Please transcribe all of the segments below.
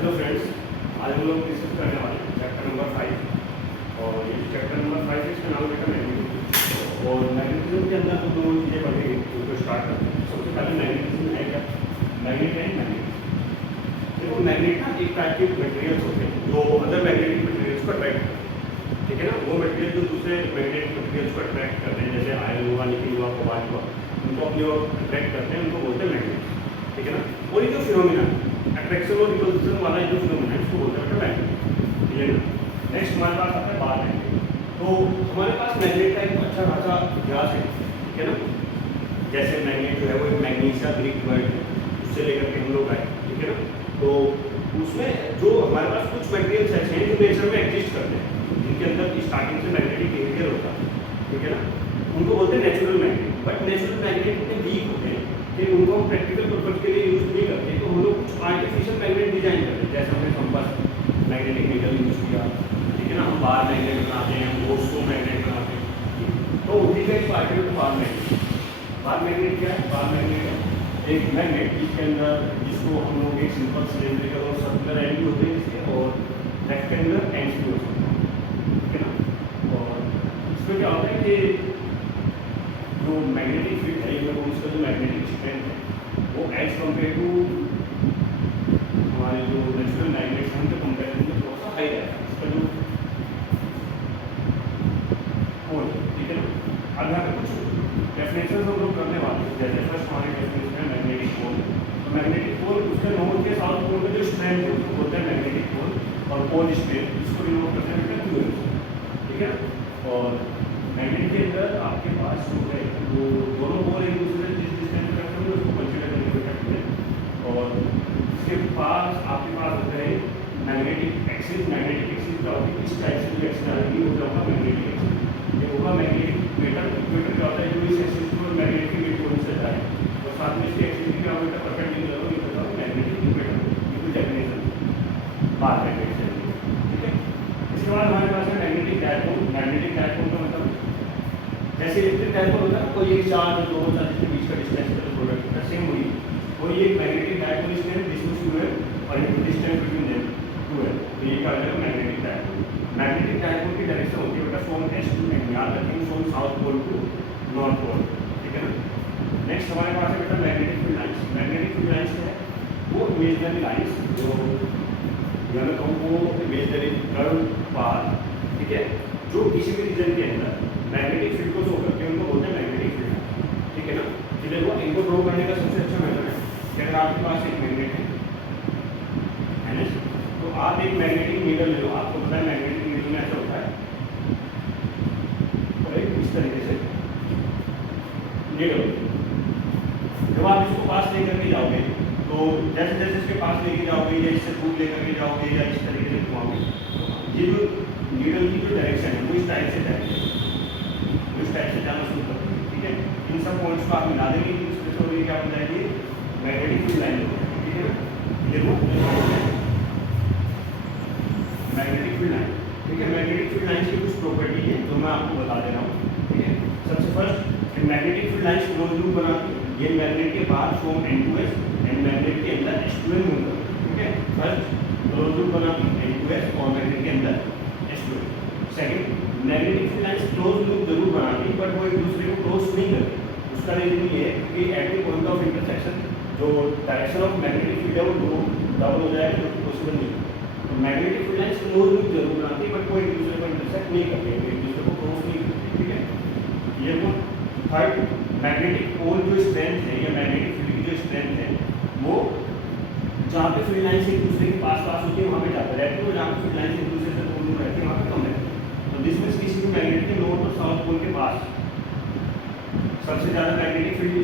Hello friends, आज हम लोग डिस्कस करने वाले हैं चैप्टर नंबर 5। और ये चैप्टर नंबर 5 है, इसका नाम है मैग्नेटिज्म। और मैग्नेटिज्म के अंदर तो दो चीज़ें बढ़ेंगी, उनको स्टार्ट करते हैं। सबसे पहले मैग्नेटिज्म है क्या? मैग्नेट है मैग्नेट। देखो, मैग्नेट ना एक टाइप के मटेरियल्स होते हैं जो अदर मैग्नेटिक मटेरियल्स को अट्रैक्ट करते हैं। ठीक है ना, वो मटेरियल जो दूसरे मैग्नेटिक मटेरियल्स को अट्रैक्ट करते हैं, जैसे आयरन हुआ, निकल हुआ, कोबाल्ट हुआ, उनको अपनी ओर अट्रैक्ट करते हैं, उनको बोलते हैं मैग्नेट। ठीक है ना। और ये जो फिनोमिना अट्रैक्शन और रिपल्सन वाला जो फिनोमिना है, इसको बोलते हैं मैग्नेट। ठीक है ना। नेक्स्ट हमारे पास आता है बार मैग्नेट। तो हमारे पास मैग्नेट का एक अच्छा खासा इतिहास है। ठीक है ना। जैसे मैग्नेट जो है वो एक मैग्नीशिया ग्रीक वर्ड है, उससे लेकर के हम लोग आए। ठीक है ना। तो उसमें जो हमारे पास कुछ मटेरियल्स ऐसे हैं जो नेचर में एग्जिस्ट करते हैं, जिनके अंदर स्टार्टिंग से मैग्नेटिक बिहेवियर होता है। ठीक है ना। उनको बोलते हैं natural magnet. But natural magnet इतने वीक होते हैं कि उनको हम प्रैक्टिकल पर्पज के लिए यूज नहीं करते, तो हम लोग कुछ आर्टिफिशियल मैग्नेट डिजाइन करते हैं। जैसे हमने कंपास मैग्नेटिक नीडल यूज किया। ठीक है ना। हम बार मैग्नेट बनाते हैं, हम बोर्सो मैग्नेट बनाते हैं। तो उसी का एक पार्ट है बार मैग्नेट। बार मैग्नेट क्या है? बार मैग्नेट एक मैग्नेट जिसके अंदर, जिसको हम लोग एक सिंपल सिलेंड्रिकल और सर्कुलर एंड भी होते हैं जिसके, और रेक्टेंगुलर एंड्स भी होते हैं। ठीक है ना। और इसमें क्या होता है कि जो मैग्नेटिक फील्ड है, ये उसका जो मैग्नेटिक स्ट्रेंथ है वो एज कम्पेयर टू हमारे जो नेचुरल मैग्नेट्स हैं उनके कंपेरिजन में थोड़ा सा हाई रहता है इसका जो पोल। ठीक है ना। अब यहाँ पे कुछ डेफिनेशन हम लोग करने वाले हैं। जैसे फर्स्ट हमारे डेफिनेशन है मैग्नेटिक पोल। तो मैग्नेटिक पोल उसके नॉर्थ के साउथ पोल में जो स्ट्रेंथ है उसको बोलते हैं मैग्नेटिक पोल, और पोल स्ट्रेंथ इसको डिनोट करते हैं क्यूएस। ठीक है। और मैग्नेट के अंदर आपके पास जो है वो दोनों पोल एक दूसरे से जिस डिस्टेंस पे रखते हैं उसको कंसीडर करने को करते हैं। और इसके पास आपके पास होता है मैग्नेटिक एक्सिस। मैग्नेटिक एक्सिस का होती है इस टाइप से जो एक्सिस आएगी वो होगा मैग्नेटिक एक्सिस। ये होगा मैग्नेटिक इक्वेटर। इक्वेटर क्या होता है? जो इस एक्सिस को मैग्नेटिक इक्वेटर से जाए और साथ में इसके एक्सिस की क्या होता है? परपेंडिकुलर हो, ये होता है मैग्नेटिक इक्वेटर। ये कुछ डेफिनेशन बात है। ठीक है। इसके बाद हमारे पास है मैग्नेटिक डायपोल। मैग्नेटिक डायपोल का मतलब जैसे इलेक्ट्रिक डायपोल होता है, कोई एक चार्ज और दोनों चार्ज के बीच का डिस्टेंस का जो प्रोडक्ट होता है, सेम वही कोई एक मैग्नेटिक डायपोल इसमें डिस्टेंस 2 है और एक डिस्टेंस बिटवीन देम 2 है, तो ये क्या हो जाएगा मैग्नेटिक डायपोल। मैग्नेटिक डायपोल की डायरेक्शन होती है बेटा फ्रॉम एस्ट टू एंड, याद रखेंगे from south pole to north pole. ठीक है ना। नेक्स्ट हमारे पास है बेटा magnetic field lines. Magnetic field lines क्या है? वो इमेजिनरी लाइंस जो या मैं कहूँ वो इमेजिनरी कर्व पाथ, ठीक है, जो किसी भी रीजन के अंदर मैग्नेटिक फील्ड को शो करते हैं, उनको बोलते हैं मैग्नेटिक फील्ड। ठीक है ना। चलिए वो इनको ड्रॉ करने का सबसे अच्छा मेथड है कि अगर आपके पास एक मैग्नेट है ना, तो आप एक मैग्नेटिक नीडल ले लो। आपको पता है मैग्नेटिक नीडल में ऐसा होता है, और एक इस तरीके से नीडल। जब आप इसको पास लेकर के जाओगे तो जैसे जैसे इसके पास लेके जाओगे या इससे दूर लेकर के जाओगे या इस तरीके से घुमाओगे, ये जो नीडल की जो डायरेक्शन है वो इस टाइप से जाएगी, इस टाइप से जाना शुरू करती है। ठीक है। इन सब पॉइंट्स को आप मिला देंगे, इसमें से ये क्या बन जाएगी? Magnetic field line. ठीक है ना। ये वो मैग्नेटिक फील्ड लाइन। ठीक है। मैग्नेटिक फील्ड लाइन की कुछ प्रॉपर्टी है जो मैं आपको बता दे रहा हूँ। ठीक है। सबसे first magnetic field line close loop बनाती है। ये मैग्नेट के बाहर from N to S and magnet के अंदर एस टू एन मूव करती है। ठीक है। फर्स्ट क्लोज लूप बनाती है एन टू एस और मैग्नेट के अंदर S to N. Second, magnetic field lines close loop जरूर बनाती, बट वो एक दूसरे को क्रॉस नहीं करती। उसका रीजन ये है कि at the point of intersection जो डायरेक्शन ऑफ मैग्नेटिक फील्ड है वो डबल हो जाएगा, जो कि पॉसिबल नहीं है। तो magnetic field lines close loop जरूर बनाती है, बट वो एक दूसरे को इंटरसेक्ट नहीं करती, एक दूसरे को क्रॉस नहीं करती। ठीक है। ये वो थर्ड, मैग्नेटिक पोल जो स्ट्रेंथ है या मैग्नेटिक फील्ड की जो स्ट्रेंथ है वो जहाँ पे फील्ड लाइंस एक दूसरे के पास पास होती है वहाँ पे जाता रहती है, और जहाँ पे फील्ड लाइंस एक दूसरे से दूर रहती है वहाँ पे कम रहती है। तो जिसमें किसी भी मैग्नेट के नॉर्थ और साउथ पोल के पास सबसे ज़्यादा मैग्नेटिक फील्ड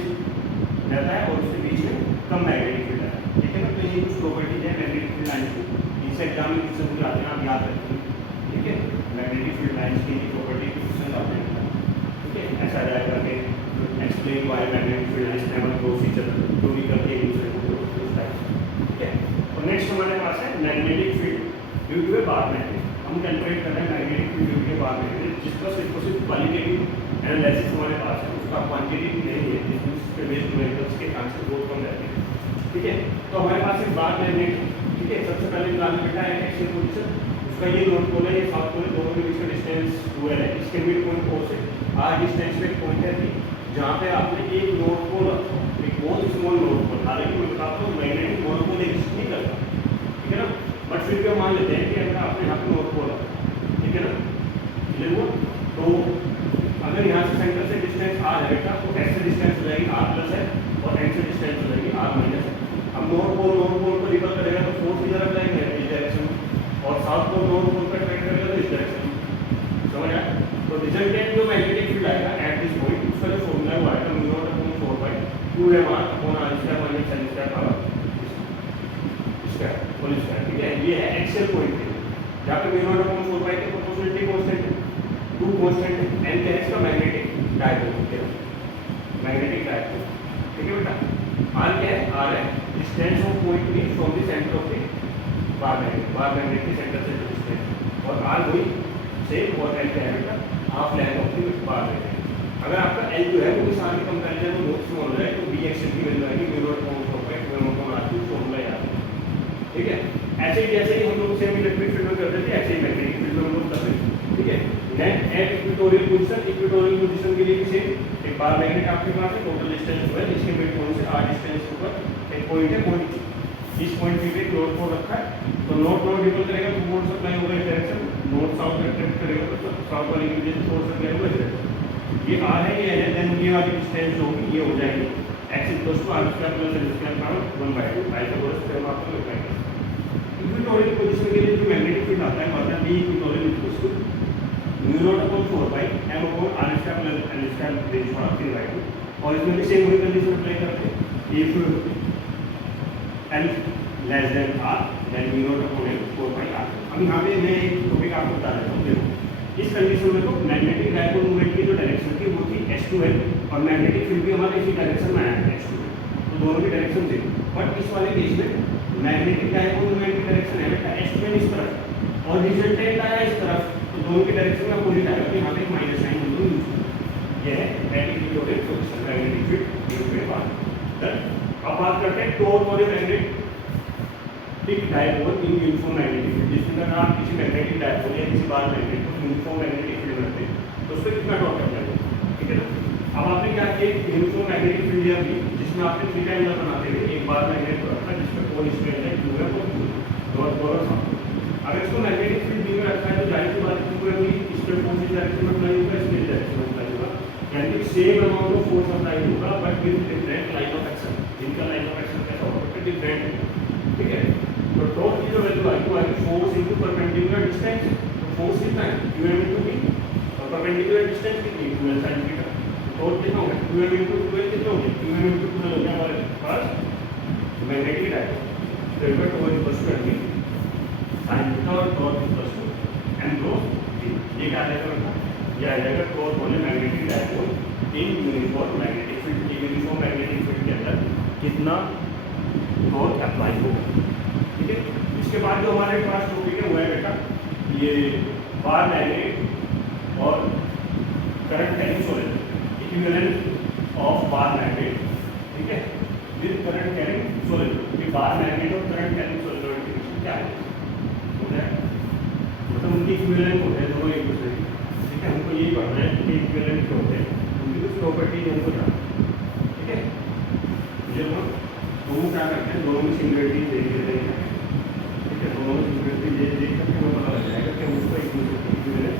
रहता है और उसके बीच में कम मैग्नेटिक फील्ड रहता है। ठीक है ना। तो ये कुछ प्रॉपर्टीज है मैग्नेटिक फील्ड लाइन की, इनसे एग्जाम में क्वेश्चन भी आते हैं, आप याद रखेंगे। ठीक है। मैग्नेटिक फील्ड लाइन की प्रॉपर्टी के क्वेश्चन आते हैं। ठीक है। ऐसा जाएगा कि explain why magnetic field lines never cross each other, जो भी करके एक दूसरे को क्रॉस टाइप। ठीक है। और नेक्स्ट हमारे पास है magnetic field due to a bar magnet. हम कैलकुलेट कर रहे हैं magnetic field due to a bar magnet, जिसका सिर्फ क्वालिटेटिव एनालिसिस हमारे पास है, उसका क्वांटिटेटिव नहीं है, जिसमें बेस्ड न्यूमेरिकल्स के आंसर बहुत कम रहते हैं। ठीक है। तो हमारे पास एक बार मैग्नेट है, ठीक है। सबसे पहले निकालना बेटा है एक्सियल पोजीशन, उसका ये नॉर्थ पोल है, ये साउथ पोल है, दोनों के बीच का डिस्टेंस 12 है। इसके मिड पॉइंट O से R डिस्टेंस में एक पॉइंट है P, जहाँ पे आपने एक नॉर्थ पोल रखा, एक बहुत स्मॉल नॉर्थ पोल। हालांकि मैं बताता हूँ मैग्नेटिक मोनोपोल एग्जिस्ट नहीं करता, ठीक है ना, बट फिर भी हम मान लेते हैं कि अगर आपने यहाँ पे नॉर्थ पोल रखा, ठीक है ना, क्लियर हुआ। तो अगर यहाँ से सेंटर से डिस्टेंस R है बेटा, तो S से डिस्टेंस हो जाएगी R प्लस है और N से डिस्टेंस हो जाएगी R माइनस है। अब नॉर्थ पोल को रिपल करेगा तो फोर्स इधर अप्लाई करेगा इस डायरेक्शन में, और साउथ पोल नॉर्थ पोल पर अट्रैक्ट करेगा तो इस डायरेक्शन में, समझ आया। तो रिजल्टेंट जो मैग्नेटिक फील्ड आएगा एट दिस पॉइंट, उसका जो फॉर्मूला है वो आएगा mu naught upon 4 pi 2mr upon r square minus n square power square whole square, ठीक है। ये है एक्सियल पॉइंट पे, जहाँ पे म्यू नॉट अपॉन 4 पाई की प्रोपोर्शनलिटी कांस्टेंट है, 2 कांस्टेंट है, n क्या है इसका मैग्नेटिक डायपोल, ठीक है, मैग्नेटिक डायपोल, ठीक है बेटा। r क्या है, r है distance of point B from the centre of the bar magnet के सेंटर से डिस्टेंस, और r वही सेम, और l क्या है बेटा half length of the bar magnet. अगर आपका l जो है वो इस r के कंपैरिजन में बहुत स्मॉल हो जाए तो b एक्सियल की वैल्यू आएगी म्यू नॉट अपॉन 4 पाई 2m r फॉर्मूला याद है, ठीक है। ऐसे ही जैसे ही हम लोग सेम इलेक्ट्रिक फील्ड में करते थे ऐसे ही मैग्नेटिक फील्ड में हम लोग करते हैं, ठीक है। नेट एट इक्वेटोरियल पोजीशन के लिए भी सेम एक बार मैग्नेट आपके पास है, टोटल डिस्टेंस जो है इसके मिड पॉइंट से r डिस्टेंस के ऊपर एक पॉइंट है, पॉइंट इस पॉइंट पे एक नॉर्थ पोल रखा है, तो नॉर्थ पोल रिपल करेगा तो फोर्स सप्लाई होगा इस डायरेक्शन, नॉर्थ साउथ अट्रैक्ट करेगा तो साउथ वाले की वजह से फोर्स सप्लाई होगा इस डायरेक्शन। ये r है, ये है, देन ये वाली डिस्टेंस जो होगी ये हो जाएगी x equals to r square plus n square power 1/2 Pythagoras theorem आपको लिखना है। इक्वेटोरियल पोजीशन के लिए जो मैग्नेटिक फील्ड आता है वो आता है B equatorial equals to mu naught upon 4 pi m upon r square plus n square raise थोड़ा 3/2, और इसमें भी सेम वही कंडीशन अप्लाई करते हैं। If l less than r then mu naught upon 4 pi r। अब यहाँ पे मैं एक टॉपिक आपको बता देता हूँ, देखो इस कंडीशन में तो मैग्नेटिक डायपोल मूवमेंट की जो डायरेक्शन थी वो थी S2l, और मैग्नेटिक फील्ड भी हमारे इसी डायरेक्शन में आया है S2l, तो दोनों की डायरेक्शन थी। बट इस वाले केस में मैग्नेटिक डायपोल मूवमेंट की डायरेक्शन है बेटा S2l इस तरफ और रिजल्टेंट आया इस तरफ, तो दोनों की डायरेक्शन में अपोजिट आएगा, तो यहाँ पे माइनस साइन हम लोग यूज करेंगे। ये है मैग्नेटिक पोजीशन मैग्नेटिक फील्ड के बाद। अब बात करते हैं टोर और magnetic dipole in uniform magnetic field, जिसमें अगर आप किसी मैग्नेटिक डायपोल या किसी बार मैग्नेट को यूनिफॉर्म मैग्नेटिक फील्ड में रखते हैं तो उस पर कितना टॉर्क लगता है, ठीक है ना। अब आपने क्या किया, यूनिफॉर्म मैग्नेटिक फील्ड लिया भी जिसमें आपने थ्री एंगल बनाते हुए एक बार मैग्नेट को रखा जिसमें कोई स्ट्रेट है क्यू है और दोनों साथ। अगर इसको मैग्नेटिक फील्ड में रखा है तो जाहिर सी बात है कि इस पर फोर्स इस डायरेक्शन में अप्लाई होगा, इस डायरेक्शन में अप्लाई होगा, यानी कि same amount of force apply होगा but with different line of action. इनका लाइन ऑफ एक्शन कैसा होगा, डिफरेंट, ठीक है। तो टॉर्क की जो वैल्यू आएगी वो आएगी फोर्स इनटू परपेंडिकुलर डिस्टेंस, तो फोर्स कितना है qm इनटू v, और परपेंडिकुलर डिस्टेंस कितनी है 2l sin थीटा, टॉर्क कितना होगा qm इनटू 2l कितना होगा qm इनटू 2l हो गया हमारे पास मैग्नेटिक डायपोल, तो equal to equal to sin theta और torque equal to m cross v। ये क्या आ जाएगा बेटा, ये आ जाएगा टॉर्क वाले magnetic dipole in uniform magnetic field, uniform magnetic field के अंदर कितना टॉर्क अप्लाई होगा, ठीक है। इसके बाद जो हमारे पास टॉपिक है वो है बेटा ये बार मैग्नेट और current carrying solenoid, equivalent of bar magnet, ठीक है, विद करंट कैरिंग सोलेनोइड। ये बार मैग्नेट और करंट कैरिंग सोलेनोइड के बीच क्या है, मतलब उनकी इक्विवेलेंट होते हैं दोनों एक दूसरे की, ठीक है। हमको यही पढ़ना है कि इक्विवेलेंट होते हैं, उनकी कुछ प्रॉपर्टीज हमको जानना, ठीक है। जब हम दोनों क्या करते हैं, दोनों में सिमिलरिटीज देख लेते हैं, ठीक है, दोनों में सिमिलरिटीज देख करके हमें पता लग जाएगा कि हम उसको एक दूसरे की इक्विवेलेंट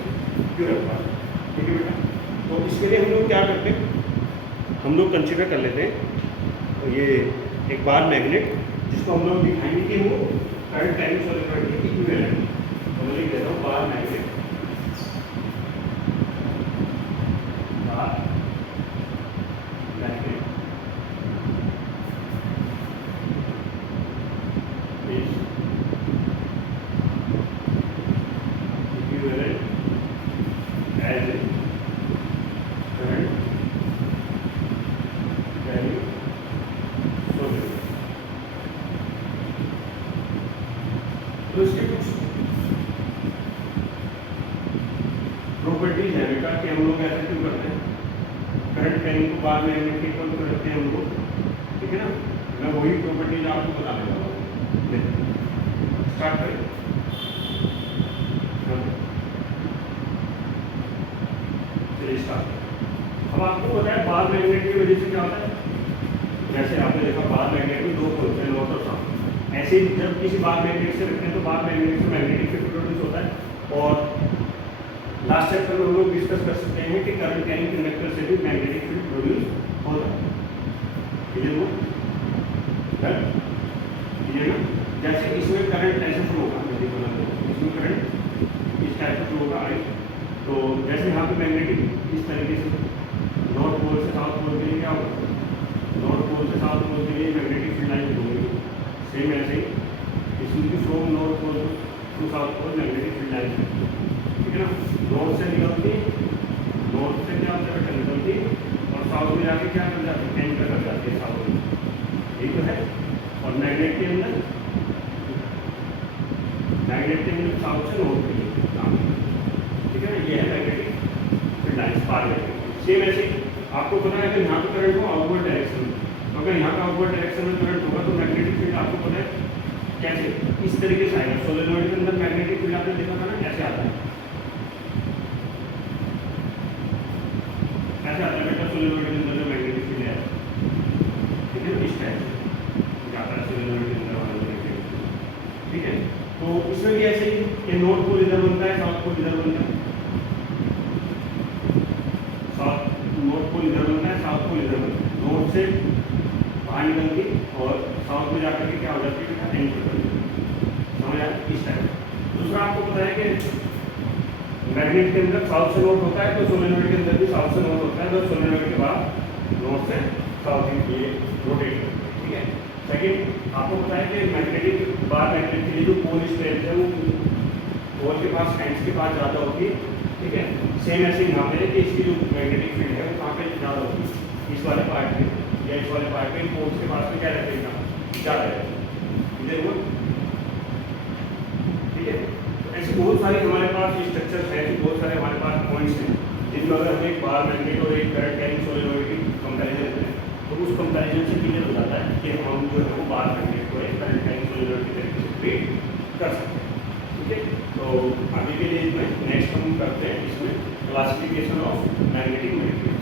क्यों रख पाते हैं, ठीक है बेटा। तो इसके लिए हम लोग क्या करते हैं, हम लोग कंसिडर कर लेते हैं तो ये एक बार मैग्नेट जिसको हम लोग दिखाएंगे कि वो करंट कैरिंग सोलेनोइड की इक्विवेलेंट, तो मैं लिख देता हूँ bar magnet, bar magnet is equivalent as a current carrying solenoid। तो इसके कुछ प्रॉपर्टीज है बेटा कि हम लोग ऐसा क्यों करते हैं, करंट कैरिंग को बार मैग्नेट के इक्वल करते हैं हम लोग, ठीक है ना। मैं वही प्रॉपर्टीज आपको बताने वाला हूँ। स्टार्ट करें। चलिए स्टार्ट। अब आपको पता है बार मैग्नेट की वजह से क्या होता है, जैसे आपने देखा बार मैग्नेट में दो होते हैं, नॉर्थ और साउथ। ऐसे ही जब किसी बार मैग्नेट से रखते हैं तो बार मैग्नेट से मैग्नेटिक फील्ड प्रोड्यूस होता है। और लास्ट चैप्टर में हम लोग डिस्कस कर सकते हैं कि करंट कैरिंग कंडक्टर से भी मैग्नेटिक फील्ड प्रोड्यूस होता है। क्लियर हुआ? क्लियर ना? जैसे इसमें करंट ऐसे फ्लो होगा, इसमें करंट इस टाइप से फ्लो होगा आई। तो जैसे यहाँ पे मैग्नेटिक इस तरीके से नॉर्थ पोल से साउथ पोल के लिए क्या होगा, नॉर्थ पोल से साउथ पोल के लिए मैग्नेटिक फील्ड लाइन होगी। सेम ऐसे ही इसमें भी from north pole to south pole magnetic field line, ठीक है ना। नॉर्थ से निकलती, नॉर्थ से क्या होता है निकलती और साउथ में जाके क्या कर जाती है, एंटर कर जाती है साउथ में, यही तो है। और मैग्नेट के अंदर, मैग्नेट के अंदर साउथ से नॉर्थ के लिए काम, ठीक है ना। ये है मैग्नेटिक फील्ड लाइन पार मैग्नेटिक। सेम ऐसे आपको पता है कि यहाँ पे करंट हो आउटवर्ड डायरेक्शन में, तो अगर यहाँ का आउटवर्ड डायरेक्शन में करंट होगा तो मैग्नेटिक फील्ड आपको पता है कैसे, इस तरीके से आएगा। सोलेनॉइड के अंदर मैग्नेटिक फील्ड आपने देखा था ना, ऐसे आता है, ऐसे आता है बेटा सोलेनॉइड के अंदर जो मैग्नेटिक फील्ड है, ठीक है, इस टाइप से जाता है सोलेनॉइड के अंदर वाला मैग्नेटिक फील्ड, ठीक है। तो इसमें भी ऐसे ही ये नॉर्थ पोल इधर बनता है, साउथ पोल इधर बनता है, नॉर्थ पोल इधर बनता है, साउथ पोल इधर बनता है। नॉर्थ से बाहर निकलती और साउथ में जाकर के क्या हो जाती है, एंटर कर जाती है, समझ आया इस टाइप। दूसरा आपको पता है कि मैग्नेट के अंदर साउथ से नॉर्थ होता है, तो सोलेनॉइड के अंदर भी साउथ से नॉर्थ होता है, तो सोलेनॉइड के बाद नॉर्थ से साउथ के लिए रोटेट करते हैं, ठीक है। सेकेंड आपको पता है कि मैग्नेटिक बार मैग्नेट के लिए जो पोल स्ट्रेंथ है वो पोल के पास एंड्स के पास ज़्यादा होती है, ठीक है। सेम ऐसे यहाँ पे है कि इसकी जो मैग्नेटिक फील्ड है वो कहाँ पे ज़्यादा होती है, इस वाले पार्ट में या इस वाले पार्ट में, पोल्स के पास में क्या रहते हैं, ज़्यादा रहते हैं, इधर हुआ, ठीक है। तो ऐसे बहुत सारे हमारे पास स्ट्रक्चर्स हैं, बहुत सारे हमारे पास पॉइंट्स हैं जिनमें अगर हम एक बार मैग्नेट और एक करंट कैरिंग सोलेनॉइड की कंपैरिजन करें तो उस कंपैरिजन से क्लियर हो जाता है कि हम जो है वो बार मैग्नेट को एक करंट कैरिंग सोलेनॉइड की तरीके से ट्रीट कर सकते हैं, ठीक है। तो आगे के लिए इसमें नेक्स्ट हम करते हैं इसमें क्लासिफिकेशन ऑफ मैग्नेटिक मटेरियल।